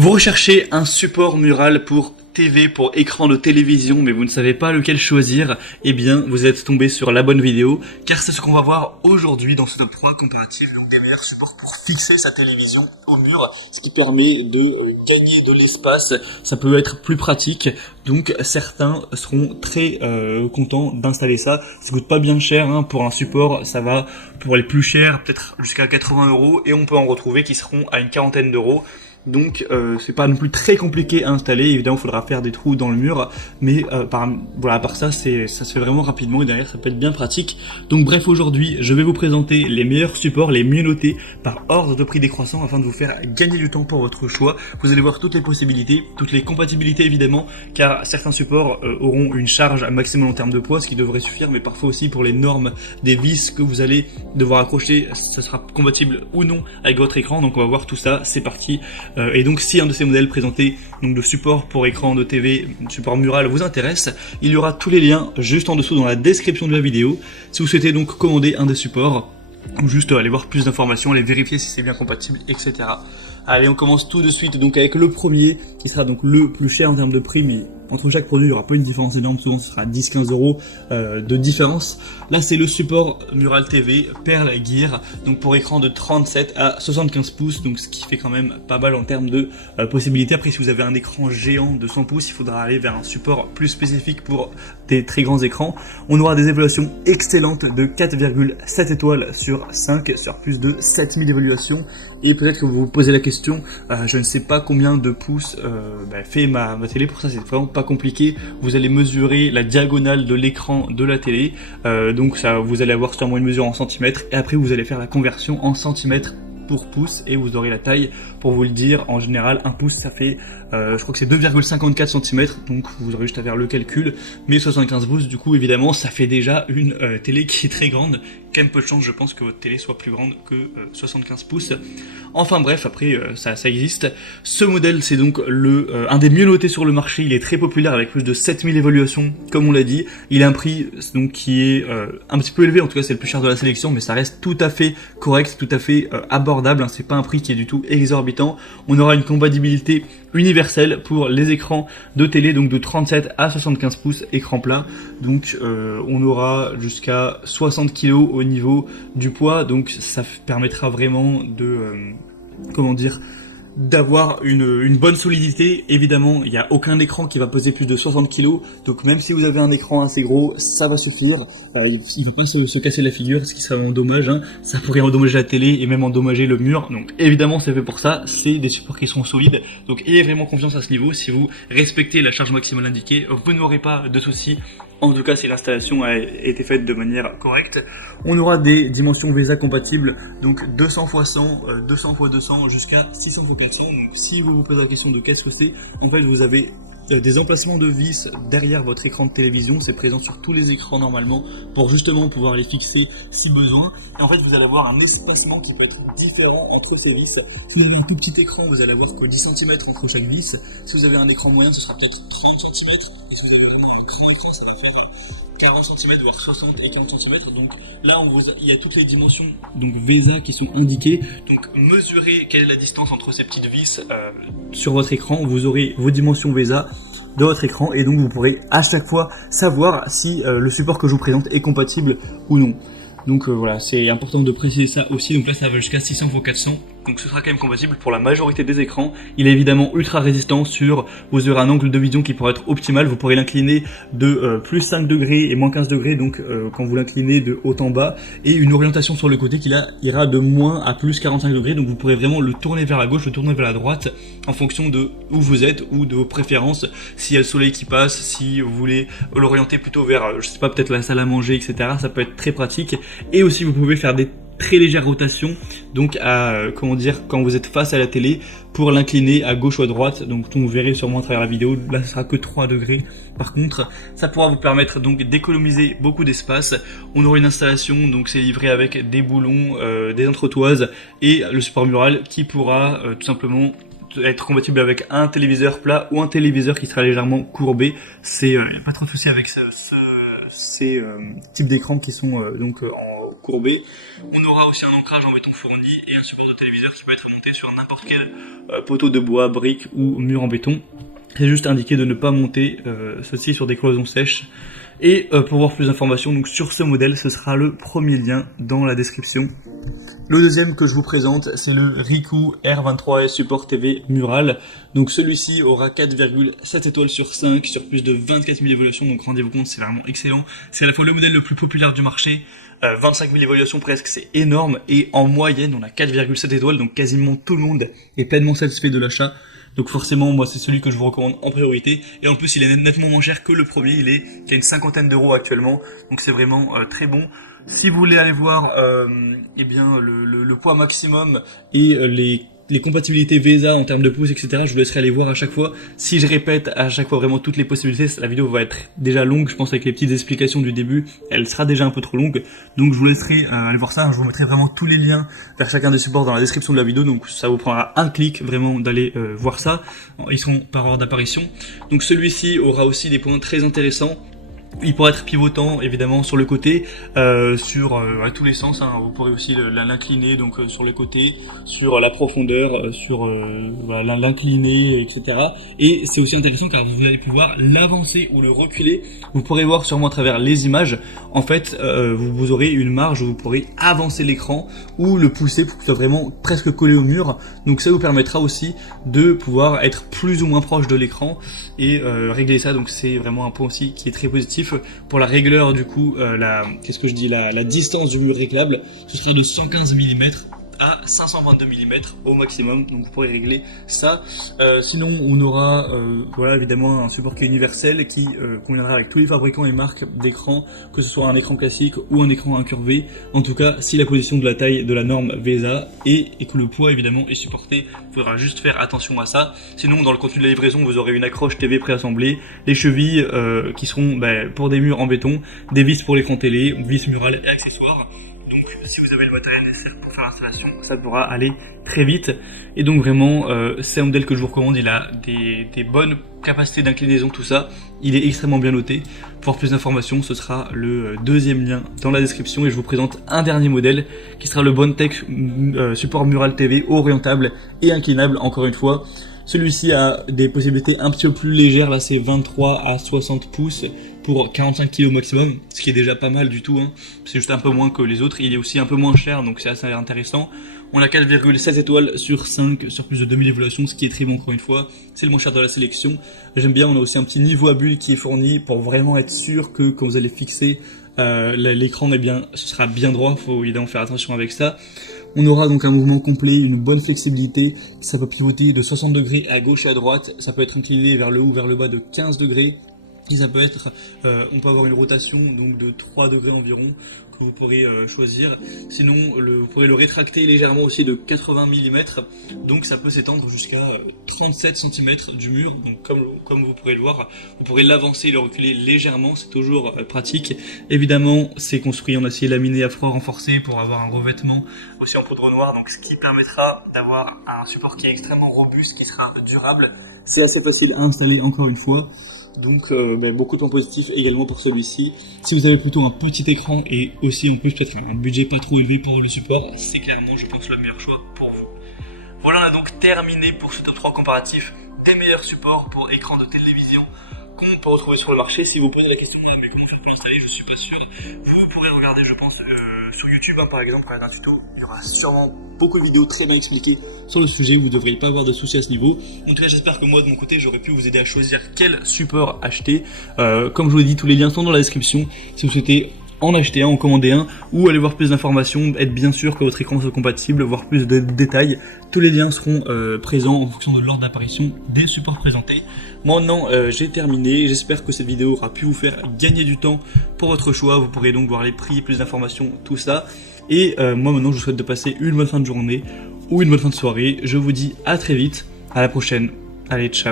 Vous recherchez un support mural pour TV, pour écran de télévision, mais vous ne savez pas lequel choisir, eh bien, vous êtes tombé sur la bonne vidéo, car c'est ce qu'on va voir aujourd'hui dans ce top 3 comparatif, donc des meilleurs supports pour fixer sa télévision au mur, ce qui permet de gagner de l'espace. Ça peut être plus pratique, donc certains seront très contents d'installer ça. Ça coûte pas bien cher, hein, pour un support, ça va pour les plus chers, peut-être jusqu'à 80 €, et on peut en retrouver qui seront à une quarantaine d'euros. Donc c'est pas non plus très compliqué à installer. Évidemment il faudra faire des trous dans le mur, mais voilà, à part ça, ça se fait vraiment rapidement et derrière ça peut être bien pratique. Donc bref, aujourd'hui je vais vous présenter les meilleurs supports, les mieux notés par ordre de prix décroissant afin de vous faire gagner du temps pour votre choix. Vous allez voir toutes les possibilités, toutes les compatibilités évidemment, car certains supports auront une charge maximum en termes de poids, ce qui devrait suffire, mais parfois aussi pour les normes des vis que vous allez devoir accrocher, ça sera compatible ou non avec votre écran. Donc on va voir tout ça, c'est parti. Et donc si un de ces modèles présentés donc de support pour écran de TV, support mural vous intéresse, il y aura tous les liens juste en dessous dans la description de la vidéo. Si vous souhaitez donc commander un des supports, ou juste aller voir plus d'informations, aller vérifier si c'est bien compatible, etc. Allez, on commence tout de suite donc avec le premier, qui sera donc le plus cher en termes de prix, mais entre chaque produit il n'y aura pas une différence énorme, souvent ce sera 10-15 € de différence. Là c'est le support Mural TV Pearl Gear, donc pour écran de 37 à 75 pouces, donc ce qui fait quand même pas mal en termes de possibilités. Après si vous avez un écran géant de 100 pouces, il faudra aller vers un support plus spécifique pour des très grands écrans. On aura des évaluations excellentes de 4,7 étoiles sur 5, sur plus de 7000 évaluations. Et peut-être que vous vous posez la question, je ne sais pas combien de pouces fait ma télé. Pour ça c'est vraiment pas compliqué. Vous allez mesurer la diagonale de l'écran de la télé, donc ça, vous allez avoir sûrement une mesure en centimètres, et après vous allez faire la conversion en centimètres pour pouce et vous aurez la taille. Pour vous le dire, en général un pouce ça fait je crois que c'est 2,54 cm, donc vous aurez juste à faire le calcul. Mais 75 pouces du coup évidemment ça fait déjà une télé qui est très grande. Quand même peu de chance je pense que votre télé soit plus grande que 75 pouces. Enfin bref, après ça existe. Ce modèle c'est donc un des mieux notés sur le marché. Il est très populaire avec plus de 7000 évaluations comme on l'a dit. Il a un prix donc qui est un petit peu élevé, en tout cas c'est le plus cher de la sélection, mais ça reste tout à fait correct, tout à fait abordable, hein. C'est pas un prix qui est du tout exorbitant. On aura une compatibilité universelle pour les écrans de télé, donc de 37 à 75 pouces écran plat. Donc on aura jusqu'à 60 kg au niveau du poids, donc ça permettra vraiment de d'avoir une bonne solidité. Évidemment il n'y a aucun écran qui va peser plus de 60 kg, donc même si vous avez un écran assez gros ça va suffire. Il va pas se casser la figure, ce qui serait vraiment dommage, hein. Ça pourrait endommager la télé et même endommager le mur, donc évidemment c'est fait pour ça. C'est des supports qui sont solides, donc ayez vraiment confiance à ce niveau. Si vous respectez la charge maximale indiquée, vous n'aurez pas de soucis. En tout cas, si l'installation a été faite de manière correcte. On aura des dimensions VESA compatibles, donc 200 x 100, 200 x 200 jusqu'à 600 x 400. Donc si vous vous posez la question de qu'est-ce que c'est, en fait vous avez des emplacements de vis derrière votre écran de télévision. C'est présent sur tous les écrans normalement pour justement pouvoir les fixer si besoin. Et en fait vous allez avoir un espacement qui peut être différent entre ces vis. Si vous avez un tout petit écran, vous allez avoir que 10 cm entre chaque vis. Si vous avez un écran moyen, ce sera peut-être 30 cm. Et si vous avez vraiment un grand écran, ça va faire 40 cm, voire 60 et 40 cm. Donc là il y a toutes les dimensions donc VESA qui sont indiquées. Donc mesurez quelle est la distance entre ces petites vis sur votre écran. Vous aurez vos dimensions VESA de votre écran et donc vous pourrez à chaque fois savoir si le support que je vous présente est compatible ou non. Donc voilà, c'est important de préciser ça aussi. Donc là ça va jusqu'à 600 x 400, donc ce sera quand même compatible pour la majorité des écrans. Il est évidemment ultra résistant. Vous aurez un angle de vision qui pourra être optimal. Vous pourrez l'incliner de plus 5 degrés et moins 15 degrés, donc quand vous l'inclinez de haut en bas, et une orientation sur le côté qui là ira de moins à plus 45 degrés, donc vous pourrez vraiment le tourner vers la gauche, le tourner vers la droite en fonction de où vous êtes ou de vos préférences. S'il y a le soleil qui passe, si vous voulez l'orienter plutôt vers je sais pas, peut-être la salle à manger, etc., ça peut être très pratique. Et aussi vous pouvez faire des très légères rotations, donc quand vous êtes face à la télé, pour l'incliner à gauche ou à droite. Donc vous verrez sûrement à travers la vidéo, là ce sera que 3 degrés. Par contre ça pourra vous permettre donc d'économiser beaucoup d'espace. On aura une installation, donc c'est livré avec des boulons, des entretoises et le support mural qui pourra tout simplement être compatible avec un téléviseur plat ou un téléviseur qui sera légèrement courbé. Il n'y a pas trop de soucis avec ces types d'écrans qui sont courbé. On aura aussi un ancrage en béton fourni et un support de téléviseur qui peut être monté sur n'importe quel poteau de bois, brique ou mur en béton. C'est juste indiqué de ne pas monter ceci sur des cloisons sèches. Et pour voir plus d'informations donc sur ce modèle, ce sera le premier lien dans la description. Le deuxième que je vous présente, c'est le Ricoh R23S Support TV Mural. Donc celui-ci aura 4,7 étoiles sur 5 sur plus de 24 000 évaluations. Donc rendez-vous compte, c'est vraiment excellent. C'est à la fois le modèle le plus populaire du marché. 25 000 évaluations presque, c'est énorme. Et en moyenne, on a 4,7 étoiles. Donc quasiment tout le monde est pleinement satisfait de l'achat. Donc forcément, moi, c'est celui que je vous recommande en priorité. Et en plus, il est nettement moins cher que le premier. Il a une cinquantaine d'euros actuellement. Donc c'est vraiment très bon. Si vous voulez aller voir eh bien, le poids maximum et les compatibilités VESA en termes de pouces, etc., je vous laisserai aller voir à chaque fois. Si je répète à chaque fois vraiment toutes les possibilités, la vidéo va être déjà longue, je pense, avec les petites explications du début, elle sera déjà un peu trop longue. Donc je vous laisserai aller voir ça, je vous mettrai vraiment tous les liens vers chacun des supports dans la description de la vidéo, donc ça vous prendra un clic vraiment d'aller voir ça. Ils seront par ordre d'apparition. Donc celui-ci aura aussi des points très intéressants. Il pourra être pivotant évidemment sur le côté, sur à tous les sens, hein. Vous pourrez aussi l'incliner donc sur les côtés, sur la profondeur, sur voilà, l'incliner, etc. Et c'est aussi intéressant car vous allez pouvoir l'avancer ou le reculer. Vous pourrez voir sûrement à travers les images, en fait vous aurez une marge où vous pourrez avancer l'écran ou le pousser pour qu'il soit vraiment presque collé au mur. Donc ça vous permettra aussi de pouvoir être plus ou moins proche de l'écran et régler ça. Donc c'est vraiment un point aussi qui est très positif. Pour la régleur du coup, la distance du mur réglable, ce sera de 115 mm à 522 mm au maximum, donc vous pourrez régler ça. Sinon on aura voilà évidemment un support qui est universel qui conviendra avec tous les fabricants et marques d'écran, que ce soit un écran classique ou un écran incurvé. En tout cas, si la position de la taille de la norme VESA et que le poids évidemment est supporté, il faudra juste faire attention à ça. Sinon dans le contenu de la livraison, vous aurez une accroche TV préassemblée, les chevilles qui seront pour des murs en béton, des vis pour l'écran télé, vis murales et accessoires. Donc si vous avez le matériel nécessaire pour faire l'installation, ça pourra aller très vite. Et donc vraiment c'est un modèle que je vous recommande. Il a des bonnes capacités d'inclinaison, tout ça, il est extrêmement bien noté. Pour plus d'informations, ce sera le deuxième lien dans la description. Et je vous présente un dernier modèle qui sera le Bondtech Support Mural TV orientable et inclinable. Encore une fois, celui-ci a des possibilités un petit peu plus légères, là c'est 23 à 60 pouces pour 45 kg maximum, ce qui est déjà pas mal du tout, hein. C'est juste un peu moins que les autres. Il est aussi un peu moins cher, donc c'est assez intéressant. On a 4,7 étoiles sur 5 sur plus de 2000 évaluations, ce qui est très bon encore une fois. C'est le moins cher de la sélection. J'aime bien, on a aussi un petit niveau à bulle qui est fourni pour vraiment être sûr que quand vous allez fixer l'écran, eh bien, ce sera bien droit. Il faut évidemment faire attention avec ça. On aura donc un mouvement complet, une bonne flexibilité. Ça peut pivoter de 60 degrés à gauche et à droite. Ça peut être incliné vers le haut, vers le bas de 15 degrés. Et ça peut être, on peut avoir une rotation donc de 3 degrés environ que vous pourrez choisir. Sinon, vous pourrez le rétracter légèrement aussi de 80 mm. Donc ça peut s'étendre jusqu'à 37 cm du mur. Donc comme vous pourrez le voir, vous pourrez l'avancer et le reculer légèrement. C'est toujours pratique. Évidemment, c'est construit en acier laminé à froid renforcé pour avoir un revêtement aussi en poudre noire. Donc ce qui permettra d'avoir un support qui est extrêmement robuste, qui sera durable. C'est assez facile à installer encore une fois. Donc beaucoup de points positifs également pour celui-ci. Si vous avez plutôt un petit écran et aussi en plus peut-être un budget pas trop élevé pour le support, c'est clairement je pense le meilleur choix pour vous. Voilà, on a donc terminé pour ce top 3 comparatif des meilleurs supports pour écran de télévision qu'on peut retrouver sur le marché. Si vous posez la question mais comment faire pour l'installer, je suis pas sûr. Vous pourrez regarder je pense sur YouTube par exemple, quand il y a un tuto, il y aura sûrement beaucoup de vidéos très bien expliquées sur le sujet, vous ne devriez pas avoir de soucis à ce niveau. En tout cas j'espère que moi de mon côté j'aurais pu vous aider à choisir quel support acheter. Comme je vous l'ai dit, tous les liens sont dans la description si vous souhaitez en acheter un, en commander un ou aller voir plus d'informations, être bien sûr que votre écran soit compatible, voir plus de détails. Tous les liens seront présents en fonction de l'ordre d'apparition des supports présentés. Maintenant j'ai terminé, j'espère que cette vidéo aura pu vous faire gagner du temps pour votre choix. Vous pourrez donc voir les prix, plus d'informations, tout ça. Et moi maintenant je vous souhaite de passer une bonne fin de journée ou une bonne fin de soirée. Je vous dis à très vite, à la prochaine, allez ciao.